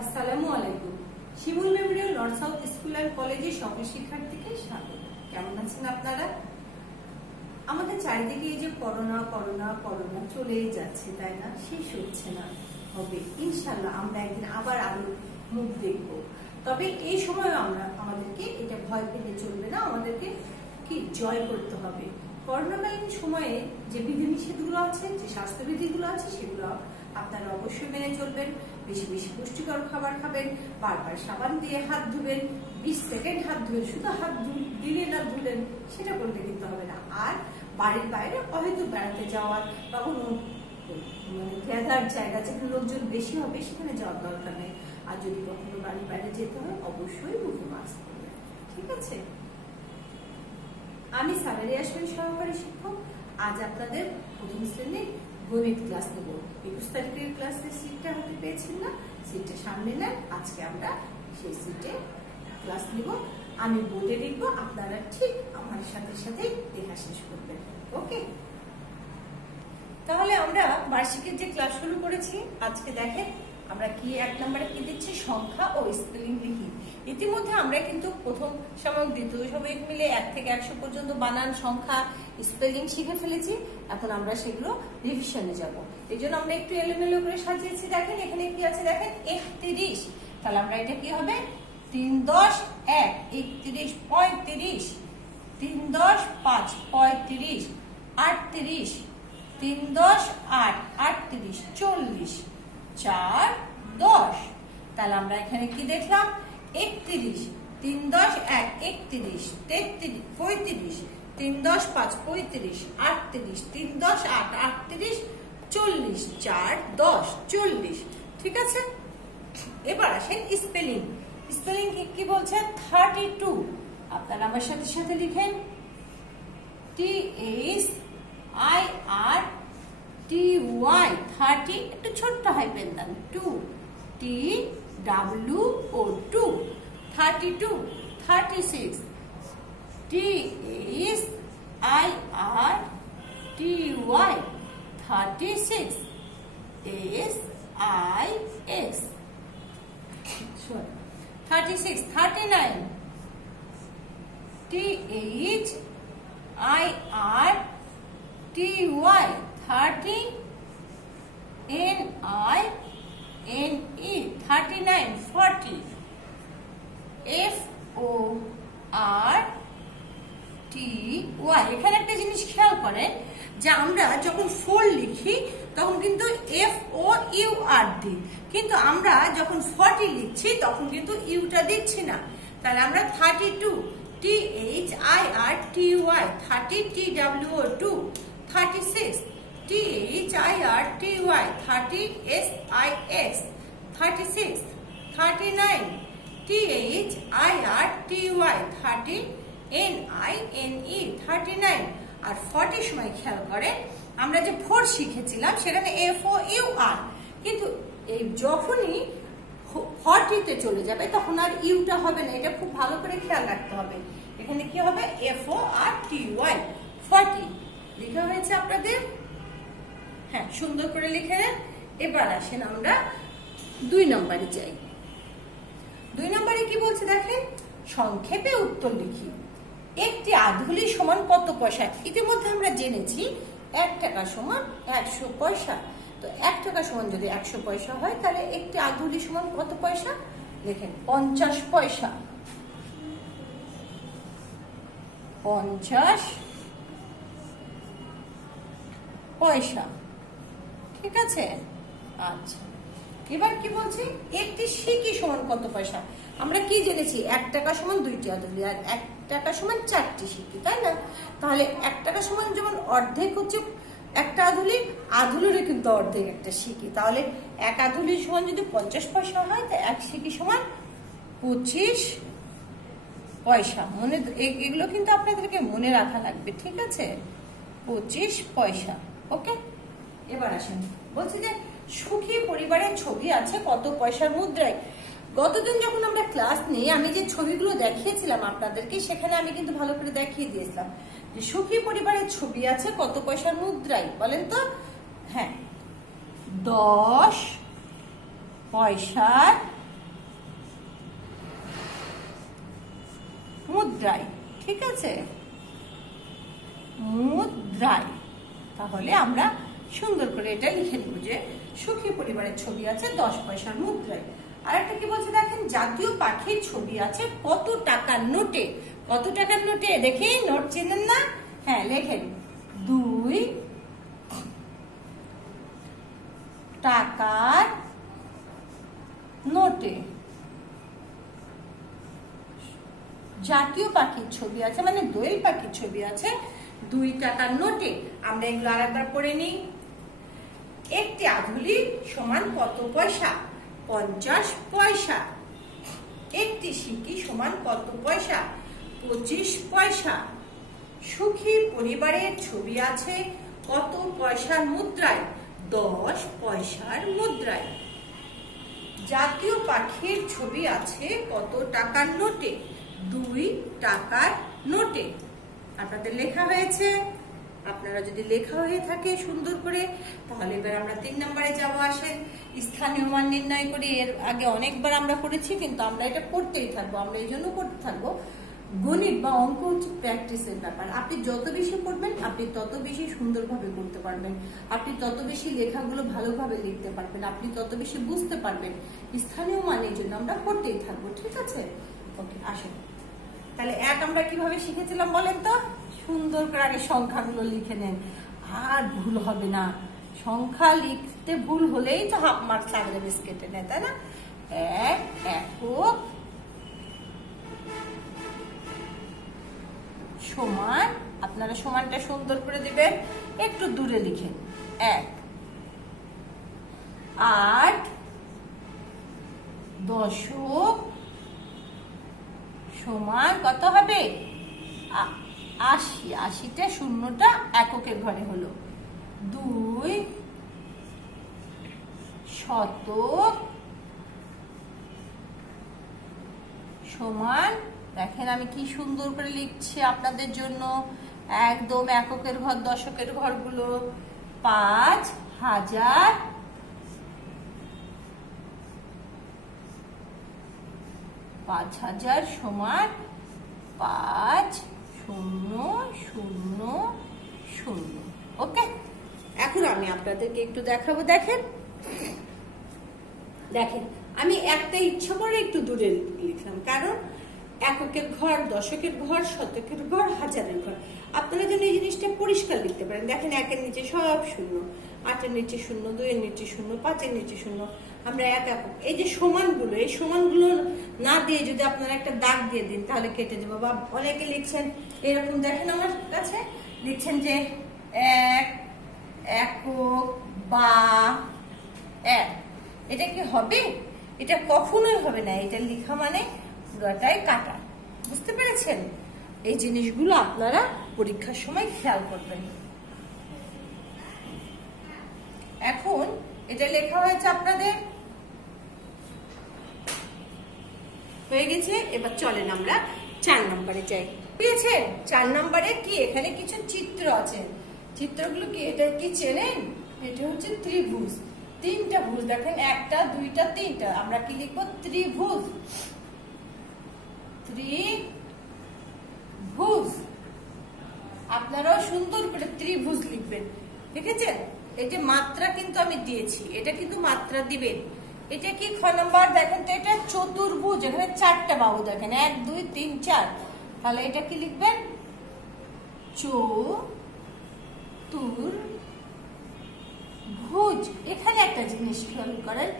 আসসালামু আলাইকুম। Shimul memorial North South school and কলেজের সকল শিক্ষার্থীকে স্বাগত। কেমন আছেন আপনারা? আমাদের চারিদিকে এই যে করোনা করোনা করোনা চলেই যাচ্ছে, তাই না? শেষ হচ্ছে না। হবে ইনশাআল্লাহ, আমরা একদিন আবার আলোর মুখ দেখব। তবে এই সময় আমাদেরকে এটা ভয় পেলে চলবে না, আমাদেরকে কি জয় করতে হবে। করোনাকালীন সময়ে যে বিধিনিষেধগুলো আছে, যে স্বাস্থ্যবিধিগুলো আছে, সেগুলো আপনারা অবশ্যই মেনে চলবেন। বেশি বেশি পুষ্টিকর খাবার খাবেন, বারবার সাবান দিয়ে হাত ধুবেন, 20 সেকেন্ড হাত ধুবেন। শুধু হাত দিলেন আর ধুলেন সেটা করলে কিন্তু হবে না। আর বাড়ির বাইরে অহেতুক বেড়াতে যাওয়ার বা কোনো গ্যাদার জায়গা যেখানে লোকজন বেশি হবে সেখানে যাওয়ার দরকার নেই। আর যদি কখনো বাড়ির বাইরে যেতে হয় অবশ্যই মুখে মাস্ক পরবেন, ঠিক আছে? আমি সাবেরি আসবেন, সহকারী শিক্ষক। আজ আপনাদের প্রথম শ্রেণীর গণিত ক্লাস নেব। 21 তারিখের ক্লাসে সিটটা হাতে পেয়েছেন না? সিটটা সামনে নেন। আজকে আমরা সেই সিটে ক্লাস নিব। আমি বোর্ডে লিখব, আপনারা ঠিক আমার সাথে সাথে লেখা শেষ করবেন। ওকে? তাহলে আমরা বার্ষিকের যে ক্লাস শুরু করেছি, আজকে দেখেন আমরা কি 1 নম্বরে কি দিচ্ছি, সংখ্যা ও স্পেলিং লিখি। ইতিমধ্যে আমরা কিন্তু প্রথম সাময়িক দ্বিতীয় সাময়িক মিলে 1 থেকে 100 পর্যন্ত বানান, সংখ্যা, স্পেলিং শিখে ফেলেছি। এখন আমরা সেগুলো রিভিশনে যাব। এই জন্য আমরা একটু এলোমেলো করে সাজিয়েছি। দেখেন এখানে কি আছে, দেখেন 31। তাহলে আমরা এটা কি হবে, 3 10 1 31 35 3 10 5 35 38 3 10 8 38 40 4 10। তাহলে আমরা এখানে কি দেখলাম, 31 3 10 1 31 33 35 3 10 5 35 38 3 10 8 38 40 4 10 40। ঠিক আছে? এবার আসেন স্পেলিং। স্পেলিং কি বলছে, 32। আপনারা আমার সাথে সাথে লিখেন, THIRTY 30, একটু ছোট্ট হাইপেন দেন, 2 TWO 2 32 36 THIRTY 36 SIX 36 39 THIRTY 30 NINE 39 40 FORTY। এখানে একটা জিনিস খেয়াল করেন যে আমরা যখন 4 লিখি তখন কিন্তু FOUR দিই, কিন্তু আমরা যখন 40 লিখছি তখন কিন্তু ইউটা দিচ্ছি না। তাহলে আমরা 32 THIRTY 30 TWO 2 36 THIRTY 30 SIX 36 39 THIRTY 30 NINE 39। আর 40 সময় খেয়াল করে আমরা যে 4 শিখেছিলাম সেখানে FOUR, কিন্তু এই যখনই 40 তে চলে যাবে তখন আর ইউটা হবে না। এটা খুব ভালো করে খেয়াল রাখতে হবে। এখানে কি হবে, FORTY 40 লেখা হয়েছে আপনাদের। হ্যাঁ, সুন্দর করে লিখে নেন। এবার আসেন আমরা 2 নম্বরে যাই। 2 নম্বরে কি বলছে দেখেন, সংক্ষেপে উত্তর লিখি। একটি আধুলি সমান কত পয়সা? ইতিমধ্যে আমরা জেনেছি 1 টাকা সমান 100 পয়সা। তো 1 টাকা সমান যদি 100 পয়সা হয় তাহলে একটি আধুলি সমান কত পয়সা? দেখেন 50 পয়সা। 50 পয়সা। ঠিক আছে? আচ্ছা, এবার কি বলছি, একটি সিকি সমান কত পয়সা? আমরা কি জেনেছি, 1 টাকা সমান 2টি আধুলি আর 1 টাকা সমান 4টি সিকি, তাই না? তাহলে 1 টাকা সমান যেমন অর্ধেক হচ্ছে একটা আধুলি, আধুলিরও কিন্তু অর্ধেক একটা সিকি। তাহলে 1 আধুলি সমান যদি 50 পয়সা হয় তা 1 সিকি সমান 25 পয়সা। এগুলো কিন্তু আপনাদেরকে মনে রাখা লাগবে, ঠিক আছে? 25 পয়সা। ওকে? এবার আসেন, বলছি যে সুখী পরিবারের ছবি আছে কত পয়সার মুদ্রায়। গতদিন যখন আমরা ক্লাস নিয়ে আমি যে ছবিগুলো দেখিয়েছিলাম আপনাদেরকে, সেখানে আমি কিন্তু ভালো করে দেখিয়ে দিয়েছিলাম যে সুখী পরিবারের ছবি আছে কত পয়সার মুদ্রায়, বলেন তো? হ্যাঁ, 10 পয়সার মুদ্রায়, ঠিক আছে, মুদ্রায়। তাহলে আমরা সুন্দর করে এটা লিখে নেব যে সুখী পরিবারের ছবি আছে 10 পয়সার মুদ্রায়। আর একটা কি বলছে দেখেন, জাতীয় পাখির ছবি আছে কত টাকার নোটে। কত টাকার নোটে দেখি, নোট চেনেন না? হ্যাঁ, লেখেন 2 টাকার নোটে জাতীয় পাখির ছবি আছে, মানে দোয়েল পাখির ছবি আছে 2 টাকার নোটে। আমরা এগুলো আরেকবার পড়ে নিই। একটি আধুলি সমান কত পয়সা? 50 পয়সা। একটি সিকি সমান কত পয়সা? 25 পয়সা। সুখী পরিবারের ছবি আছে কত পয়সার মুদ্রায়? 10 পয়সার মুদ্রায়। জাতীয় পাখির ছবি আছে কত টাকার নোটে? 2 টাকার নোটে। আপনাদের লেখা হয়েছে? আপনারা যদি লেখা হয়ে থাকে সুন্দর করে, তাহলে এবার আমরা 3 নম্বরে যাবো। আসেন, স্থানীয় মান নির্ণয় করি। এর আগে অনেকবার আমরা করেছি, কিন্তু আমরা এটা করতেই থাকবো। আমরা এই জন্য করতে থাকবো, গণিত বা অঙ্ক হচ্ছে প্র্যাকটিসের ব্যাপার। আপনি যত বেশি করবেন, আপনি তত বেশি সুন্দরভাবে করতে পারবেন, আপনি তত বেশি লেখাগুলো ভালোভাবে লিখতে পারবেন, আপনি তত বেশি বুঝতে পারবেন। স্থানীয় মানের জন্য আমরা করতেই থাকবো, ঠিক আছে? ওকে, আসেন তাহলে 1 আমরা কিভাবে শিখেছিলাম বলেন তো? সুন্দর করে আগে সংখ্যাগুলো লিখে নেন, আর ভুল হবে না। সংখ্যা লিখতে ভুল হলেই তো হাফ মার্কস লাগবে, বিস্কেটে নেয়, তাই না? 1 একক সমান, আপনারা সমানটা সুন্দর করে দিবেন, একটু দূরে লিখেন। 1 8 দশক সমান কত হবে? 80। 80টা শূন্যটা এককের ঘরে হলো। 2 শতক সমান, দেখেন আমি কি সুন্দর করে লিখছি আপনাদের জন্য, একদম এককের ঘর দশকের ঘরগুলো। 5000 5000 সমান 5000। ওকে, এখন আমি আপনাদেরকে একটু দেখাবো। দেখেন দেখেন, আমি একটা ইচ্ছা করে একটু দূরে লিখলাম, কারণ এককের ঘর, দশকের ঘর, শতকের ঘর, হাজারের ঘর, আপনারা যেন এই জিনিসটা পরিষ্কার লিখতে পারেন। দেখেন 1-এর নিচে সব শূন্য, 8-এর নিচে শূন্য, 2-এর নিচে শূন্য, 5-এর নিচে শূন্য। আমরা এক একক, এই যে সমানগুলো, এই সমানগুলো না দিয়ে যদি আপনারা একটা দাগ দিয়ে দিন, তাহলে কেটে দেবো। বা অনেকে লিখছেন এরকম, দেখেন আমার কাছে লিখছেন যে 1 একক বা 1, এটা কি হবে? এটা কখনোই হবে না। এটা লেখা মানে পুরোটাই কাটা। বুঝতে পেরেছেন? এই জিনিসগুলো আপনারা পরীক্ষার সময় খেয়াল করবেন। এখন এটা লেখা হয়েছে আপনাদের, হয়ে গেছে। এবার চলেন আমরা 4 নম্বরে যাই। বুঝেছেন? 4 নম্বরে কি, এখানে কিছু চিত্র আছে। চিত্রগুলো কি, এটা কি চেনেন? এটা হচ্ছে ত্রিভুজ। 3টা ভুজ, দেখেন 1টা 2টা 3টা। আমরা কি লিখবো? ত্রিভুজ। ত্রিভুজ। আপনারাও সুন্দর করে ত্রিভুজ লিখবেন, দেখেছেন? এই যে মাত্রা কিন্তু আমি দিয়েছি, এটা কিন্তু মাত্রা দিবেন। এটা কি খ নাম্বার? দেখেন তো, এটা চতুর্ভুজ। এখানে 4টা বাহু, দেখেন 1 2 3 4। তাহলে এটা কি লিখবেন? চতুর্ভুজ। এখানে একটা জিনিস খেয়াল করেন,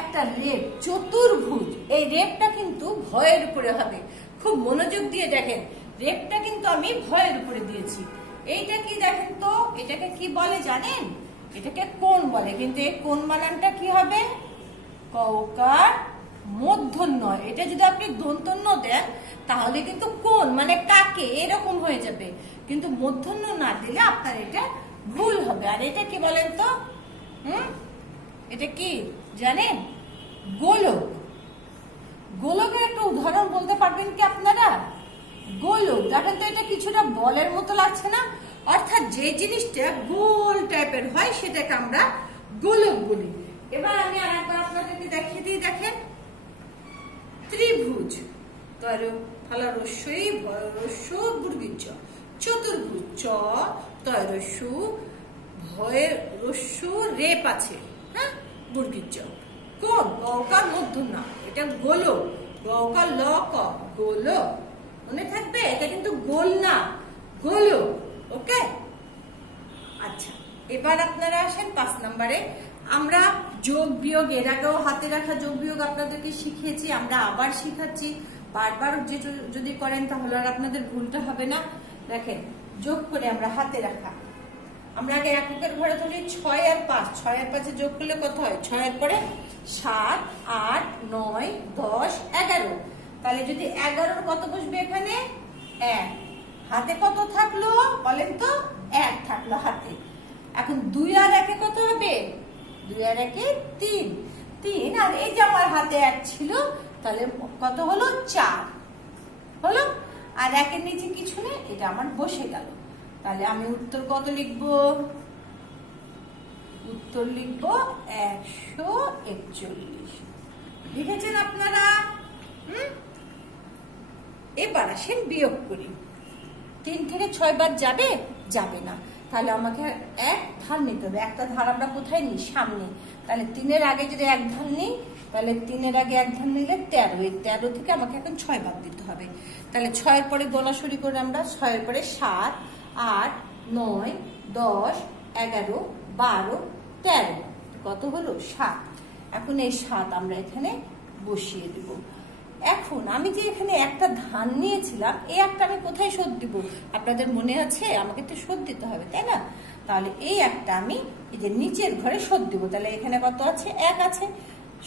একটা রেপ, চতুর্ভুজ। এই রেপটা কিন্তু ভয়ের উপরে হবে, খুব মনোযোগ দিয়ে দেখেন। রেপটা কিন্তু আমি ভয়ের উপরে দিয়েছি। এইটা কি দেখেন তো, এটাকে কি বলে জানেন? এটাকে কোণ বলে। কিন্তু এই কোণ বানানটা কি হবে? কৌকার মূর্ধন্য। এটা যদি আপনি দন্তন্য দেন, তাহলে কিন্তু কোণ মানে কাকে এরকম হয়ে যাবে, কিন্তু মূর্ধন্য না দিলে আপনার এটা ভুল হবে। আর এটা কি বলেন তো? এটা কি জানেন? গোলক। গোলকের একটা উদাহরণ বলতে পারবেন কি আপনারা? গোলক, দেখেন তো, এটা কিছুটা বলের মতো লাগছে না? অর্থাৎ যে জিনিসটা গোল টাইপের হয় সেটাকে আমরা গোলক বলি। এবার আমি আরেকবার আপনাদেরকে দেখিয়ে দিই। দেখেন ত্রিভুজ, তো থালা রস্যই ভয় রস্য বর্গীর চ, চতুর্ভুজ চ তয় রস্য ভয়ের রস্য রেপ আছে, হ্যাঁ বর্গীর চ। কোন গকার মধ্য না, এটা গোল, গকার ল ক গোল, মনে থাকবে এটা কিন্তু গোল না, গোল। ওকে, আচ্ছা এবার আপনারা আসেন 5 নম্বরে। আমরা যোগ বিয়োগ এর আগেও হাতে রাখা যোগ বিয়োগ আপনাদেরকে শিখিয়েছি, আমরা আবার শিখাচ্ছি। বারবার যদি করেন তাহলে আর আপনাদের ভুলটা হবে না। দেখেন যোগ করে আমরা হাতে রাখা, আমরা আগে এককের ঘরে ধরি 6 আর 5, 6 আর 5 যোগ করলে কত হয়? 6 এর পরে 7, 8, 9, 10, 11। তাহলে যদি 11 কত বসবে এখানে? 1। হাতে কত থাকলো বলেন তো? 1 থাকলো হাতে। এখন 2 আর 1 কত হবে? 2 আর 1 3, 3 আর এই যে আমার হাতে 1 ছিল, তাহলে কত হলো? 4 হলো। আর 1 এর নিচে কিছু নেই, এটা আমার বসে গেল। তাহলে আমি উত্তর কত লিখবো? উত্তর লিখবো 141। লিখেছেন আপনারা? এবার আসেন বিয়োগ করি। 3 থেকে 6 বার যাবে? যাবে না। তাহলে আমাকে এক ধার নিতে হবে। একটা ধার আমরা কোথায় নিই? সামনে। তাহলে 3 এর আগে যদি এক ধার নিই, তাহলে 3 এর আগে এক ধার নিলে 13। এই 13 থেকে আমাকে এখন 6 বাদ দিতে হবে। তাহলে 6 এর পরে গোনাশরি করে আমরা 6 এর পরে 7, 8, 9, 10, 11, 12, 13 কত হলো? 7। এখন এই 7 আমরা এখানে বসিয়ে দেব। এখন আমি যে এখানে একটা ধান নিয়েছিলাম, এই একটা আমি কোথায় শোধ দিব? আপনাদের মনে আছে? আমাকে তো শোধ দিতে হবে, তাই না? তাহলে এই একটা আমি এই যে নিচের ঘরে শোধ দিব। তাহলে এখানে কত আছে? 1 আছে।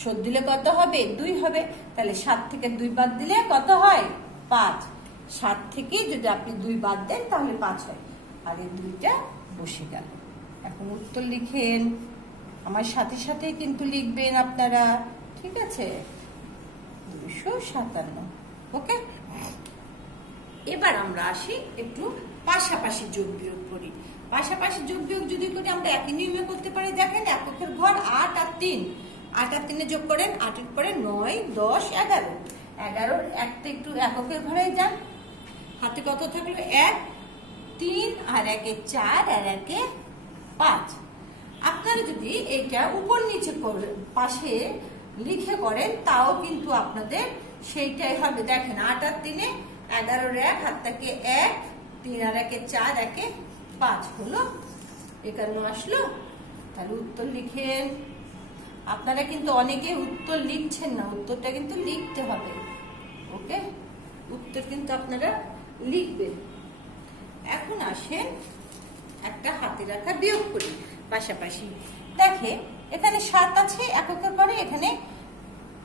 শোধ দিলে কত হবে? 2 হবে। তাহলে 7 থেকে 2 বাদ দিলে কত হয়? 5। 7 থেকে যদি আপনি 2 বাদ দেন তাহলে 5 হয়। আর এই 2টা বসে গেল। এখন উত্তর লিখেন, আমার সাথে সাথে কিন্তু লিখবেন আপনারা, ঠিক আছে? 257। ওকে, এবার আমরা আসি একটু পাশাপাশি যোগ বিয়োগ করি। পাশাপাশি যোগ বিয়োগ যদি করি আমরা একই নিয়মে করতে পারি। দেখেন এককের ঘর 8 আর 3, 8 আর 3 যোগ করেন, 8 এর পরে 9, 10, 11। 11 একটা একটু এককের ঘরে যান, হাতে কত থাকলো? 1, 3 আর 1 4 আর 1 5। আপনারা যদি এটা উপর নিচে পাশে লিখে করেন তাও কিন্তু আপনাদের সেইটাই হবে। দেখেন 8 আর 3 11 1, হাত থেকে 1, 3 আর 1 4, 1 5 হলো। 51 আসলো। তাহলে উত্তর লিখেন। আপনারা কিন্তু অনেকে উত্তর লিখছেন না, উত্তরটা কিন্তু লিখতে হবে। ওকে, উত্তর কিন্তু আপনারা লিখবেন। এখন আসেন একটা হাতে রাখা বিয়োগ করি পাশাপাশি। দেখে এখানে 7 আছে এককের পরে, এখানে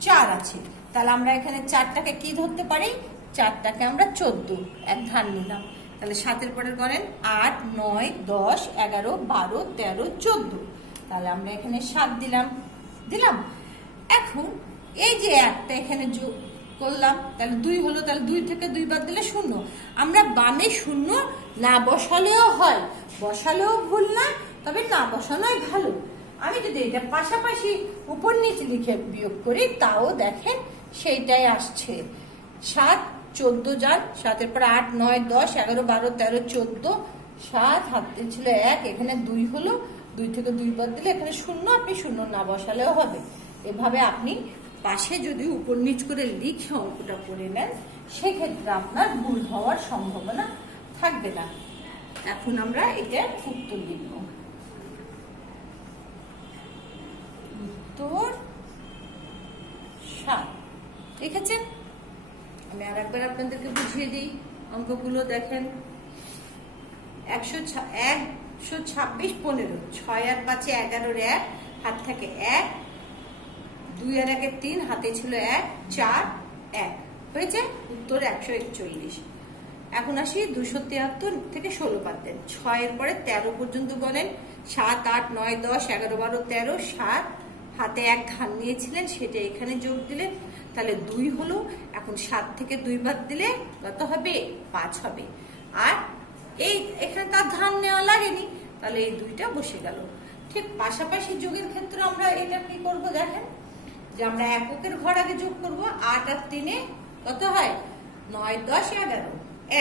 4 আছে। তাহলে আমরা এখানে 4টাকে কি ধরতে পারি? 4টাকে আমরা 14 এক ধার নিলাম। তাহলে 7 এর পরে করেন 8, 9, 10, 11, 12, 13, 14। তাহলে আমরা এখানে 7 দিলাম। এখন এই যে একটা এখানে যোগ করলাম, তাহলে 2 হলো। তাহলে 2 থেকে 2 বাদ দিলে 0। আমরা বামে 0 না বসালেও হয়, বসালেও ভুল না, তবে না বসানোই ভালো। আমি যদি এটা পাশাপাশি উপর নিচে লিখে বিয়োগ করি তাও দেখেন সেইটাই আসছে। 7, 14 যান, 7 এর পর 8, 9, 10, 11, 12, 13, 14। 7 হাতে ছিল 1, এখানে 2 হলো। 2 থেকে 2 বাদ দিলে এখানে 0, আপনি 0 না বসালেও হবে। এভাবে আপনি পাশে যদি উপর নিচ করে লিখে অঙ্কটা করে নেন, সেক্ষেত্রে আপনার ভুল হওয়ার সম্ভাবনা থাকবে না। এখন আমরা এটা উত্তর লিখব। উত্তর 7 লিখেছেন। আমি আর একবার আপনাদেরকে বুঝিয়ে দিই অঙ্কগুলো। দেখেন 126, 15, 6 আর 5 11 1, হাত থেকে 1, 2 আর 1 3, হাতে ছিল 1, 4, 1 হয়েছে। উত্তর 141। এখন আসি 273 থেকে 16 বাদ দেন। 6 এর পরে 13 পর্যন্ত বলেন। 7, 8, 9, 10, 11, 12, 13, 7 হাতে 1 ধান নিয়েছিলেন, সেটা এখানে যোগ দিলেন। তাহলে 2 হলো। এখন 7 থেকে 2 বাদ দিলে কত হবে? 5 হবে। আর এই এখানে তার ধান নেওয়া লাগেনি, তাহলে এই 2টা বসে গেল। ঠিক পাশাপাশি যোগের ক্ষেত্রে আমরা এটা কি করব? দেখেন যে আমরা এককের ঘর আগে যোগ করব। 8 আর 3 কত হয়? 9, 10, 11,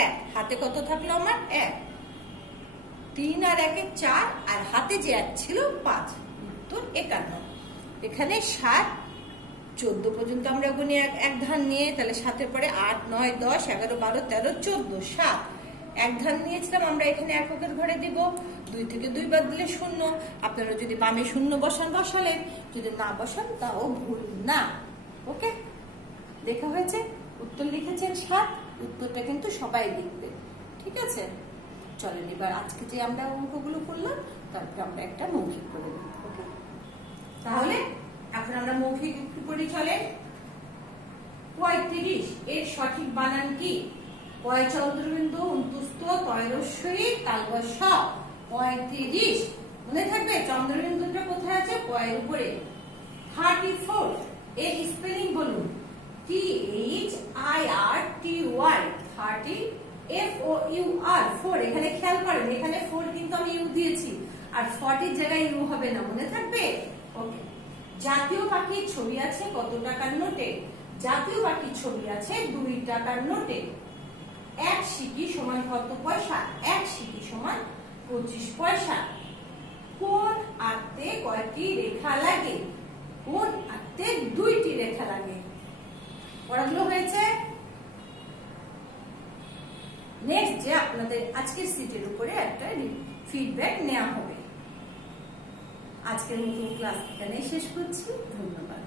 1 হাতে কত থাকলো আমার 1, 3 আর 1 4, আর হাতে যে 1 ছিল 5, উত্তর 51। এখানে 7, 14 পর্যন্ত আমরা গুনি এক ধান নিয়ে, তাহলে 7-এর পরে 8, 9, 10, 11, 12, 13, 14, 7 এক ধান নিয়েছিলাম আমরা, এখানে এককের ঘরে দিব, 2 থেকে 2 বাদ দিলে 0। আপনারা যদি বামে 0 বসান বসালেন, যদি না বসান তাও ভুল না। ওকে, দেখা হয়েছে? উত্তর লিখেছেন 7, উত্তরটা কিন্তু সবাই লিখবে, ঠিক আছে? চলেন এবার আজকে যে আমরা অঙ্কগুলো করলাম তারপরে আমরা একটা মৌখিক করে দেব। ওকে, তাহলে এখন আমরা মৌখিক একটু করি। চলেন, 35 এর সঠিক বানান কি? পয় চন্দ্রবিন্দু অন্তুস্থ তয়রস্বই তালবস্য 35। মনে থাকবে চন্দ্রবিন্দুটা কোথায় আছে? পয়ের উপরে। 34 এর স্পেলিং বলুন। THIRTY 30 FOUR 4। এখানে খেয়াল করেন, এখানে 4 কিন্তু আমি ইউ দিয়েছি, আর 40 জায়গায় ইউ হবে না, মনে থাকবে? ওকে, জাতীয় পাখির ছবি আছে কত টাকার নোটে? জাতীয় পাখির ছবি আছে 2 টাকার নোটে। 1 সিকি সমান কত পয়সা? 1 সিকি সমান 25 পয়সা। কোন আত্তে কয়টি রেখা লাগে? কোন আত্তে 2টি রেখা লাগে। পড়াগুলো হয়েছে। নেক্সট যে আপনাদের আজকের সিটের উপরে একটা ফিডব্যাক নেওয়া হবে। আজকের মতো ক্লাস এখানেই শেষ করছি। ধন্যবাদ।